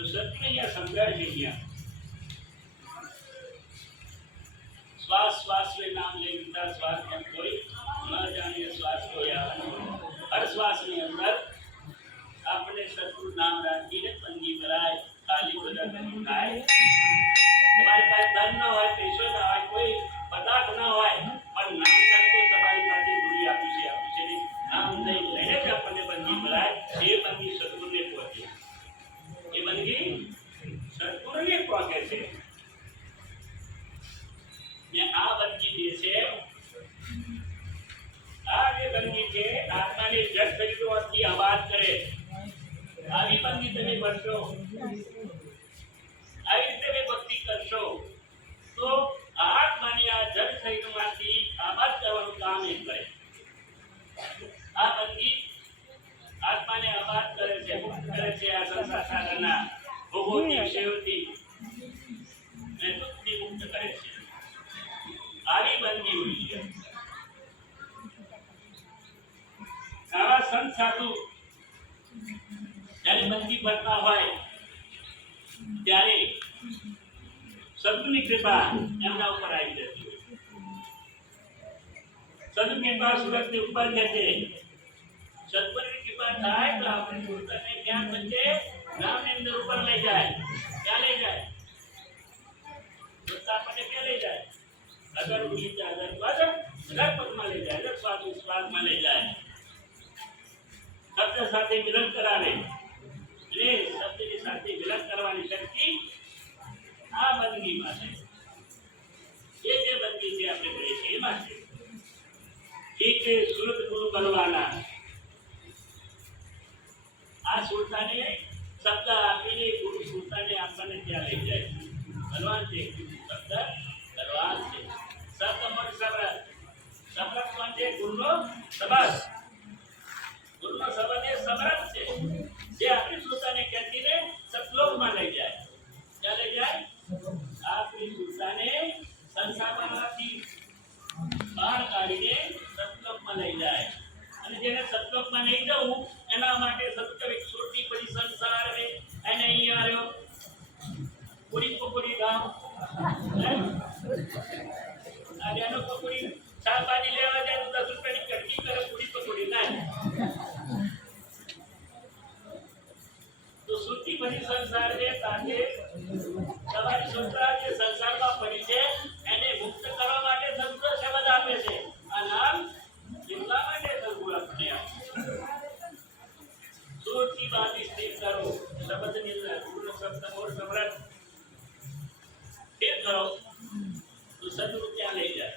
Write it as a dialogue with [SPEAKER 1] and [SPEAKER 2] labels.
[SPEAKER 1] તો સત્ય અહીંયા સમજાય છે અહીંયા શ્વાસ શ્વાસ મે નામ લે લીધા શ્વાસ એમ કોઈ ન જાણીએ શ્વાસ કોઈ આવે હર શ્વાસની અંદર આપણે સતનું નામ રાખીને પંજી ભરાય કાલી બધા કરી ખાય તમારી પાસે ધન ન હોય પૈસો ના હોય કોઈ પદાર્થ ના હોય પણ નામ ધન તો તમારી પાસે દૂરી આપી છે આપી છે નહીં. નામ લઈ લઈને જ આપણને બંદી ભરાય એ બંદી સદગુરુને પહોંચે એ બંદી સદગુરુને પહોંચે છે. ને આ બંદી જે છે, આ જે બંદી છે, આત્માને જડ શરીરોથી આવાજ કરે. આવી બંદી તમે બનશો આવી રીતે તમે ભક્તિ કરશો. તો આત્માની આ જડ શરીરમાંથી આબાદ કરવાનું કામ એ કરે. આ બંદી આત્માને આબાદ કરે છે મુક્ત કરે છે આ સંસાર સાગરના ભોગોથી વિષયોથી અને દુઃખથી મુક્ત કરે છે આવી બંદી હોય છે આવા સંત સાધુ જ્યારે બંદી બનતા હોય ત્યારે સદગુની કૃપા એમના ઉપર આવી જતી હોય સદગુની કૃપા સુરતની ઉપર છે તે સદગુની કૃપા થાય તો આપણે પોતાને ક્યાં વચ્ચે નામની અંદર ઉપર લઈ જાય ક્યાં લઈ જાય પોતા આપણને ક્યાં લઈ જાય અગર ઉડી જાય અગર પાછળ અગર પગમાં લઈ જાય અગર શ્વાસ શ્વાસમાં લઈ જાય શબ્દ સાથે મિલન કરાવે એટલે શબ્દની સાથે મિલન કરવાની શક્તિ આ બંદગીમાં છે એ જે બંદગી છે આપણે કહીએ છીએ એમાં છે એક સુરત ગુરુ બનવાના આ સુરતાને શબ્દ આપીને ગુરુ સુલતાને આપણને ત્યાં લઈ જાય ભગવાન છે શબ્દ બનવાન છે. મન સબરત સબરત પણ છે? ગુરુનો સબસ ગુરુનો સબસ એ સમરસ છે. જે આપણી સુરતાને ખેંચીને સતલોકમાં લઈ જાય ક્યાં લઈ જાય આપણી સુરતાને સંસારમાંથી બહાર કાઢીને સતલોકમાં લઈ જાય અને જેને સતલોકમાં જવું એના માટે સત્ય સુરતી પછી સંસાર એને અહીંયા આવ્યો પૂરી પકોડી ગામ. જેનો પકોડી શાકભાજી લેવા જાય તો દસ રૂપિયાની કટકી કરે, પૂરી પકોડી ના તો સુરતી પછી સંસાર છે તાકે તમારી સંસાર જે સંસારમાં करो तो सब